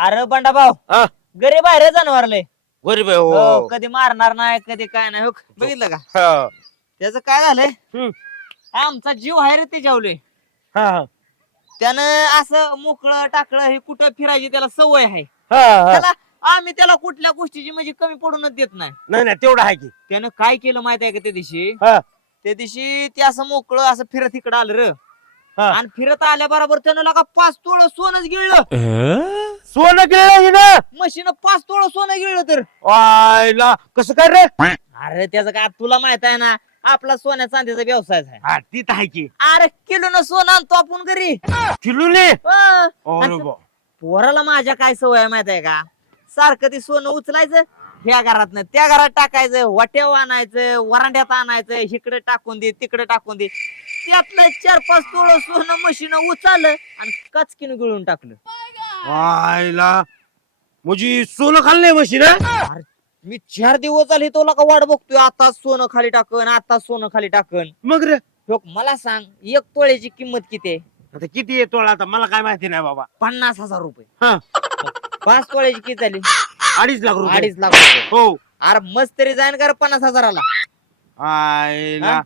अरे बंडा भाऊ हा. गरीब आहे रे जनावरले गरीब आहे हो, हो कधी मारणार नाही कधी काय नाही हो, बघितलं का? हा. त्याचं काय झालंय? हम्म. आमचा जीव आहे रे ते जेवले हा, हा. त्यानं असं मोकळं टाकळं हे कुठं फिरायची त्याला सवय आहे. हा, हा. त्याला आम्ही त्याला कुठल्या गोष्टीची म्हणजे कमी पडूनच देत नाही. नाही नाही तेवढं आहे की. त्यानं काय केलं माहीत आहे का त्या दिवशी? हा. त्या दिवशी ते असं मोकळं असं फिरत इकडं आलं र. हा. आणि फिरत आल्याबरोबर त्यानं लगा पाच तोळ सोनच गिळलं. सोनं केलं ना मशीन पाच तोळ सोनं गिळलं तर. आयला कसं काय रे? अरे त्याचं काय तुला माहीत आहे ना? आपला सोन्या चांदीचा व्यवसाय आहे. हा ती तर आहे की. अरे किलो न सोनं आणतो आपण घरी. किलूने. अरे बा. पोराला माझ्या काय सवय आहे माहीत आहे का? सारखं ते सोनं उचलायचं ह्या घरात त्या घरात टाकायचं वाट्यावर आणायचं वरांड्यात आणायचं इकडे टाकून दे तिकडे टाकून दे. त्यातलं चार पाच तोळ सोनं मशीन उचललं आणि कचकीनं गिळून टाकलं. आयला म्हणजे सोनं खाल्लं नाही म्हशी ना अरे मी चार दिवस आले तो का वाट बघतोय. आता सोनं खाली टाकन आता सोनं खाली टाकन. मग रे? ह्यो, मला सांग एक तोळ्याची किंमत किती आहे? आता किती आहे तोळा आता? मला काय माहिती नाही बाबा. पन्नास हजार रुपये. हा. पाच तोळ्याची किती झाली? अडीच लाख रुपये. अडीच लाख रुपये. हो. अरे मस्त तरी जाईन का रे पन्नास हजाराला? आयला.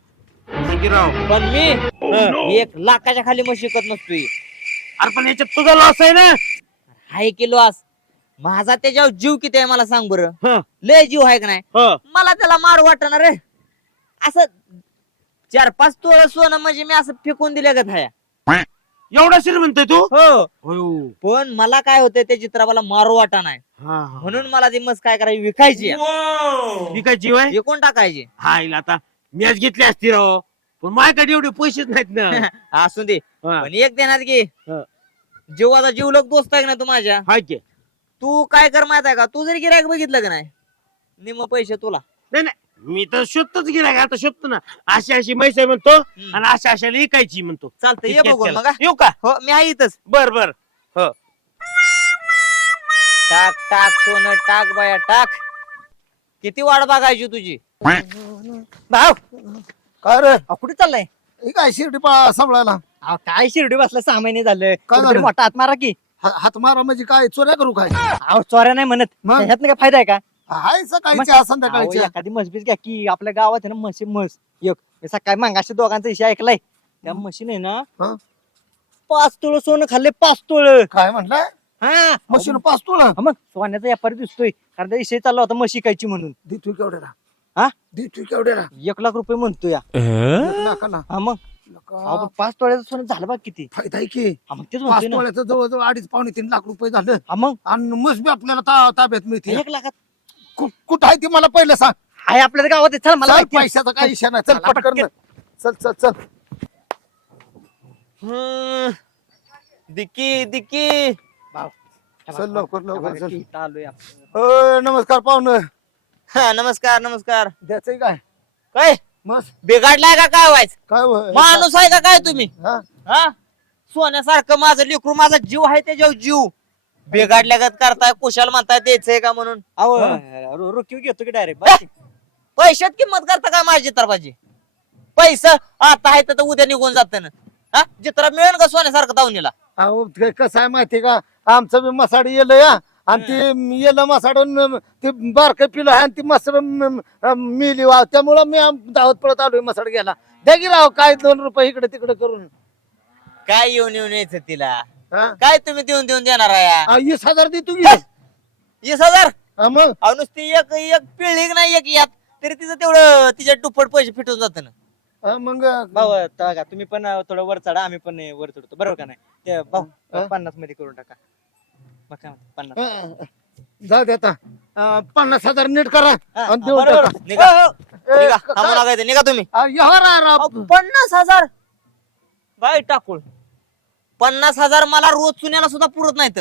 पण मी एक लाखाच्या खाली मग शिकत नसतोय. अरे पण याच्यात तुझा लॉस आहे ना? हाय किलो आज माझा त्याच्यावर जीव किती आहे मला सांग बरं. हं, लय जीव आहे का नाही? हं. मला त्याला मार वाटणार रे. असं चार पाच तोळ सोनं म्हणजे मी असं फेकून दिल्या का थाया एवढा श्रीमंत आहे तू? हो. होय. पण मला काय होतंय त्या चित्राला मारू वाटा नाही. हा, हा. म्हणून मला ती मस्त काय करायची विकायची ती काय जीव आहे विकून टाकायची. हा हिला आता मी आज घेतली असती राव. पण माझ्याकडे एवढे पैसेच नाहीत ना. असू दे. हा. पण एक घे हा. जीवाचा जीवलक दोस्त आहे का ना तू माझ्या? हाय की. तू काय कर माहीत आहे का? तू जरी गिरायक बघितलं का नाही? निम पैसे तुला. नाही नाही. मी तर शोधतच गेला का आता शोधतो ना. अशी अशी आहे म्हणतो हम्म. आणि अशा अशाला इकायची म्हणतो. चालतं ये बघून. मग हा. येऊ का? हो मी आहे इथंच. बर बर. टाक टाक सोनं टाक बाया टाक. किती वाट बघायची तुझी? भाऊ काय रे? अहो, कुठे चाललाय? हे काय शिर्डी पा सांभाळायला? अहो, काय शिर्डी बसला? सहा महिने झालं. झालं? मोठा हात मारा की. हा- हात मारा म्हणजे काय? चोऱ्या करू काय? अहो चोऱ्या नाही म्हणत. मग? ह्यातनं काय फायदा आहे का? हाय सकाळची मग- संध्याकाळची अहो, एखादी म्हसबीस घ्या की. आपल्या गावात आहे ना म्हशी म्हस. एक मी सकाळी मागाशी दोघांचा विषय ऐकलाय. त्या म्हशीने आहे ना हा? पाच तोळ सोनं खाल्ले पाच तोळ. काय म्हटलंय हा. मशीन पाच तुला हा मग सोन्याचा व्यापारी दिसतोय. कारण त्या विषय चालला होता म्हशी कायची म्हणून. देतोय केवढ्याला? हा? देतोय केवढ्याला? एक लाख रुपये म्हणतोय या. नका ना. हा मग? अहो, पण पाच तोळ्याचं सोनं झालं बघ किती. फायदा आहे की? हा मग तेच पाच म्हणतोय ना. तोळ्याचं जवळजवळ अडीच पावणे तीन लाख रुपये झालं. हा मग? आणि मस्त बी आपल्याला ता- ताब्यात मिळते. एक लाखात? कु- कुठं आहे ती मला पहिलं सांग. आहे आपल्या गावात आहे. चल मला माहिती आहे. पैशाचा काही इशा नाही. चल पटकन पटकन. चल चल चल. हम्म. दिकी दिकी. चल लवकर लवकर चल. अ, नमस्कार पाहुणं. हा, नमस्कार नमस्कार. द्यायचंय काय? काय? मस्त. बिघडलाय का काय व्हायचं काय होय? माणूस आहे का काय तुम्ही? हा? हा? सोन्यासारखं माझं लेकरू माझा जीव आहे त्याच्यावर जीव. बिघडल्यागत करताय कुशाल म्हणताय द्यायचंय का म्हणून? अहो घेतो की डायरेक्ट पैशात किंमत करता काय माझी तरबाजी पैसा आता आहे तर उद्या निघून जात ना. हा? जित्रा मिळेल का सोन्यासारखं दावणीला? अहो ते कसं आहे माहितीये का? आमचं बी मसाड येलं या आणि ते येलं मसाड ते बारक पिलं आहे आणि ती मसाड मिली वा त्यामुळं मी धावत पळत आलोय मसाड घ्यायला. द्या की राव काय दोन रुपये इकडे तिकडे करून? काय येऊन येऊन यायचं तिला? हा? काय तुम्ही देऊन देऊन देणार आहे? या? आ, वीस हजार दे तू वीस हजार? मग? अहो, नुसती एक एक पिळी नाही एक यात. तरी तिचं तेवढं तिच्या दुप्पट पैसे फिटून जात ना. हा, मग भाऊ का तुम्ही पण थोडं वर चढा आम्ही पण वर चढतो. बरोबर का नाही? ते भाऊ? पन्नासमध्ये करून टाका. काय पन्नास. जाऊ दे आता. पन्नास हजार नीट करा हा, आणि देऊन बरोबर. टाका. निघा. ए, निघा. काय? थांबू नका इथे, निघा तुम्ही. अहो, पन्नास हजार. बाय टाकूळ पन्नास हजार मला रोज चुन्याला सुद्धा पुरत नाहीत.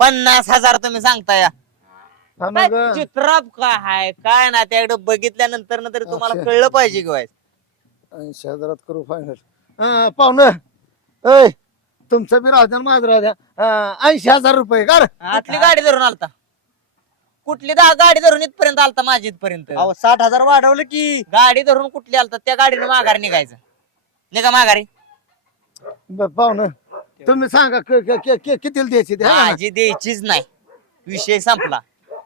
पन्नास हजार तुम्ही सांगताय. हा, मग चित्राप काय हाय? काय ना त्याकडे बघितल्यानंतर ना तरी तुम्हाला अच्छा. कळलं पाहिजे किंवा ऐंशी हजारात करू फायनल पाहुणं. ऐ तुमचं बी राहू द्या आणि माझं राहू द्या. ऐंशी हजार रुपये कर. आतली गाडी धरून आलता. कुठली दा गाडी धरून इथपर्यंत आलता माझी इथपर्यंत. साठ हजार वाढवलं की. गाडी धरून कुठली आलता? त्या गाडीनं माघारी निघायचं. निघा माघारी. ब- पाहुणं तुम्ही सांगा क- क- क- क- कितीला द्यायची ते, है. ना? माझी द्यायचीच नाही. विषय संपला.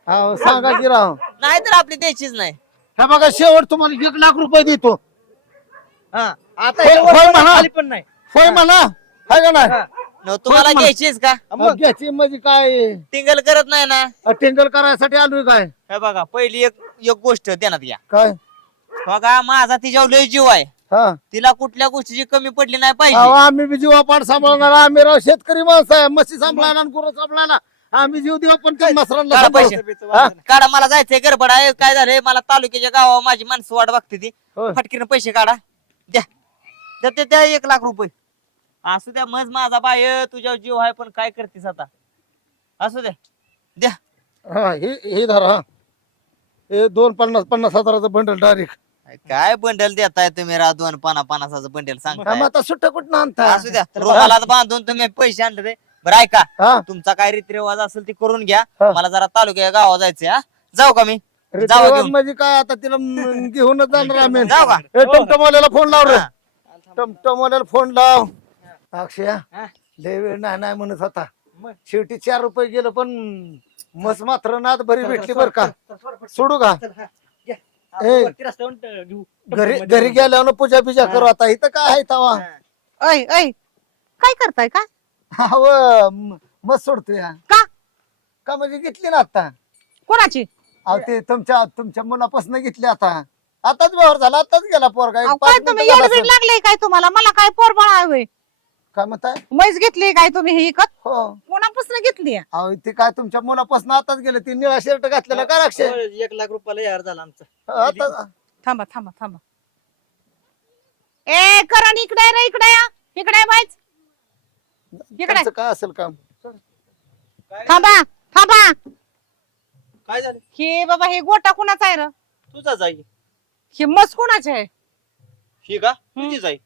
अहो, सांगा की राव. नाही तर आपली द्यायचीच नाही. हा बघा शेवट तुम्हाला एक लाख रुपये देतो. हा आता होय- वर होय पण म्हणा. खाली पण नाही. होय म्हणा. हाय का नाही? न तुम्हाला मग- घ्यायचीच का? अहो, घ्यायची म्हणजे काय? टिंगल करत नाही ना? टिंगल करायसाठी आलोय काय? हे बघा पहिली एक एक गोष्ट देण्यात घ्या. काय? बघा माझा तिच्यावर लय जीव आहे. हा. तिला कुठल्या गोष्टीची कमी पडली नाही अहो, पाहिजे आम्ही बी जीवापाड सांभाळणार. आम्ही राव शेतकरी माणसं आहे. म्हशी सांभाळायला आणि गुरं सांभाळायला आम्ही जीव देऊ पण ते मसरांना काढा सांभाळू. पैसे. हा? काढा मला जायचंय गडबड आहे. काय झालंय? मला तालुक्याच्या गावावर माझी माणसं वाट बघते ती. होय. फटकीनं पैसे काढा. द्या. द्या ते द्या एक लाख रुपये. असू द्या मज माझा बाय तुझ्यावर जीव आहे पण काय करतेस आता? असू द्या. द्या. हा हे हे धरा हा. हे दोन पन्नास पन्नास हजाराचं बंडल डायरेक्ट काय बंडल देताय तुम्ही राव? दोन पाना पन्नासाचं बंडल सांगताय. आता सुट्ट कुठं आणता असू द्या रुमाला बांधून तुम्ही पैसे आणले ते. बरं ऐका. हा. तुमचा काय रीतिरिवाज असेल ते करून घ्या. हा. मला जरा तालुक्या गावा जायचंय हा. जाऊ का मी? जाऊ घेऊन. म्हणजे काय? आता तिला म- घेऊनच जाणार आम्ही. जाऊ का? टमटमवाल्याला फोन लाव रे. हा. टमटमवाल्याला फोन लाव. अक्षया हा. लय वेळ नाही नाही म्हणत होता. मग? शेवटी चार रुपये गेलं पण मस मात्र नाद बरी भेटली बर का? सोडू का? चल, हा. घ्या. ए. आपण वरती रस्त्यावरून ट- घेऊ. घरी घरी गेल्यावर पूजा बिजा करू आता. इथं काय आहे तवा? ऐ ऐ काय करताय का? अहो, म- मस्त सोडतोय हा. का? का म्हणजे घेतली ना आता? कोणाची? अहो ते तुमच्या तुमच्या मुलापासून घेतली आता. आताच व्यवहार झाला आताच गेला पोरगा. एक अहो, पाच काय तुम्ही मिनिटं झालं येडबीड असेल. लागले काय तुम्हाला? मला काय पोरबळ हवे काय म्हणताय म्हैस घेतली काय तुम्ही ही इकत? हो. कोणापासून घेतली? अहो ते काय तुमच्या मुलापासून आताच गेलं. ते निळा शर्ट घातलेला का अक्षय एक लाख रुपयाला यार झाला आमचा. आता थांबा थांबा थांबा. ए करण इकडे ये रे इकडे या. इकडे बाईच इकडे त्यांचं काय असेल काम? थांबा थांबा. काय झालं? हे बाबा हे गोटा कुणाचा आहे र? तुझा जाई हे मस कुणाचे आहे? ही का? तुझी जाई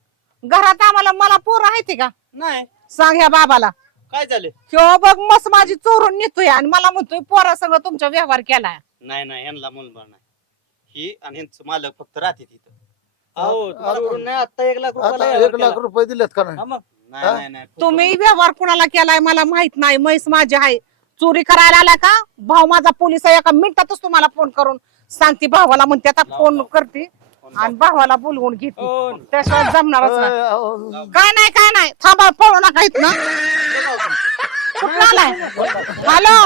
घरात आम्हाला मला पोर आहे का? नाही. सांग ह्या बाबाला. काय झाले? किंवा बघ मस माझी चोरून नेतोय आणि मला म्हणतोय पोरा संग तुमचा व्यवहार केलाय. नाही नाही यांना मुलगा नाही. ही आणि यांचं मालक फक्त राहते तिथं. अहो आता- चोरून नाही आता एक लाख आता एक. रुपये दिलेत का नाही? मग. नाही हा? नाही नाही तुम्ही व्यवहार कुणाला केलाय मला माहीत नाही. म्हैस माझी आहे. चोरी करायला आला का? भाऊ माझा पोलीस आहे. एका मिनिटातच तुम्हाला फोन करून सांगते. भावाला म्हणते आता फोन करते. आणि भावाला बोलवून घेते हो. त्याशिवाय जमणारच नाही. अय, अहो, काय नाही काय नाही. थांबा पळू नका इथनं. कुठं आलाय? हॅलो?